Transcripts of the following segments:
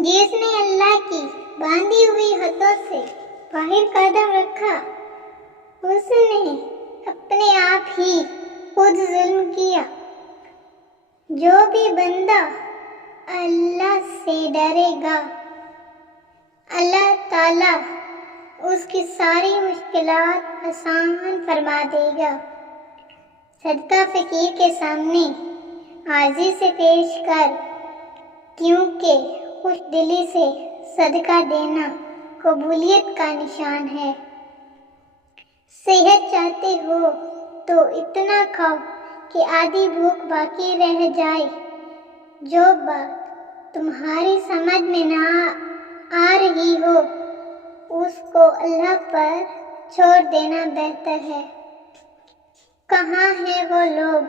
جس نے اللہ کی باندھی ہوئی حدوں سے باہر قدم رکھا، اس نے اپنے آپ ہی خود ظلم کیا۔ جو بھی بندہ اللہ سے ڈرے گا، اللہ تعالیٰ اس کی ساری مشکلات آسان فرما دے گا۔ صدقہ فقیر کے سامنے عاجزی سے پیش کر، کیونکہ خوش دلی سے صدقہ دینا قبولیت کا نشان ہے۔ صحت چاہتے ہو تو اتنا کھاؤ کہ آدھی بھوک باقی رہ جائے۔ جو بات تمہاری سمجھ میں نہ آ رہی ہو، اس کو اللہ پر چھوڑ دینا بہتر ہے۔ کہاں ہیں وہ لوگ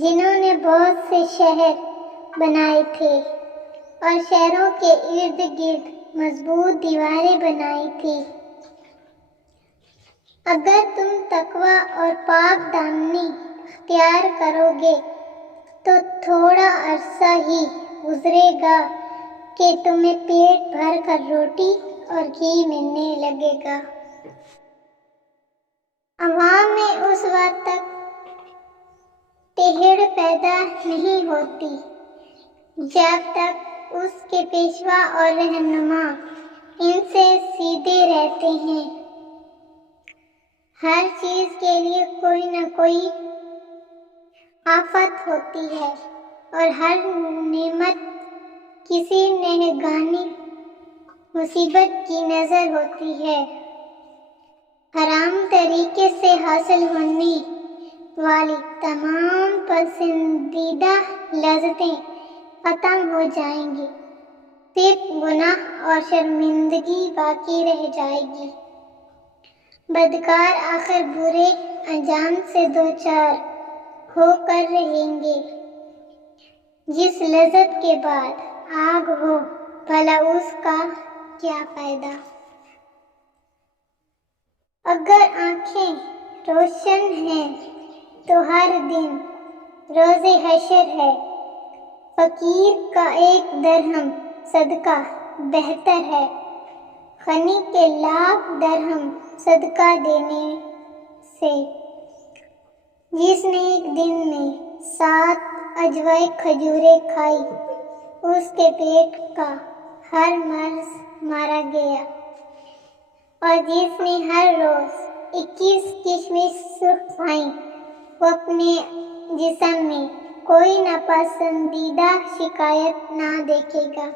جنہوں نے بہت سے شہر بنائے تھے اور شہروں کے ارد گرد مضبوط دیواریں بنائی تھی؟ اگر تم تقوی اور پاک دامنی اختیار کرو گے تو تھوڑا عرصہ ہی گزرے گا کہ تمہیں پیٹ بھر کر روٹی اور گھی ملنے لگے گا۔ عوام میں اس وقت تک ٹہر پیدا نہیں ہوتی جب تک اس کے پیشوا اور رہنما ان سے سیدھے رہتے ہیں۔ ہر چیز کے لیے کوئی نہ کوئی آفت ہوتی ہے اور ہر نعمت کسی نگہبانی مصیبت کی نظر ہوتی ہے۔ حرام طریقے سے حاصل ہونے والی تمام پسندیدہ لذتیں ختم ہو جائیں گی، صرف گناہ اور شرمندگی باقی رہ جائے گی۔ بدکار آخر برے انجام سے دوچار ہو کر رہیں گے۔ جس لذت کے بعد آگ ہو، بھلا اس کا کیا فائدہ؟ اگر آنکھیں روشن ہیں تو ہر دن روز حشر ہے۔ فقیر کا ایک درہم صدقہ بہتر ہے غنی کے لاکھ درہم صدقہ دینے سے۔ جس نے ایک دن میں 7 اجواء کھجوریں کھائی، اس کے پیٹ کا ہر مرض مارا گیا، اور جس نے ہر روز 21 کشمش سرخ کھائیں، وہ اپنے جسم میں کوئی ناپسندیدہ شکایت نہ دیکھے گا۔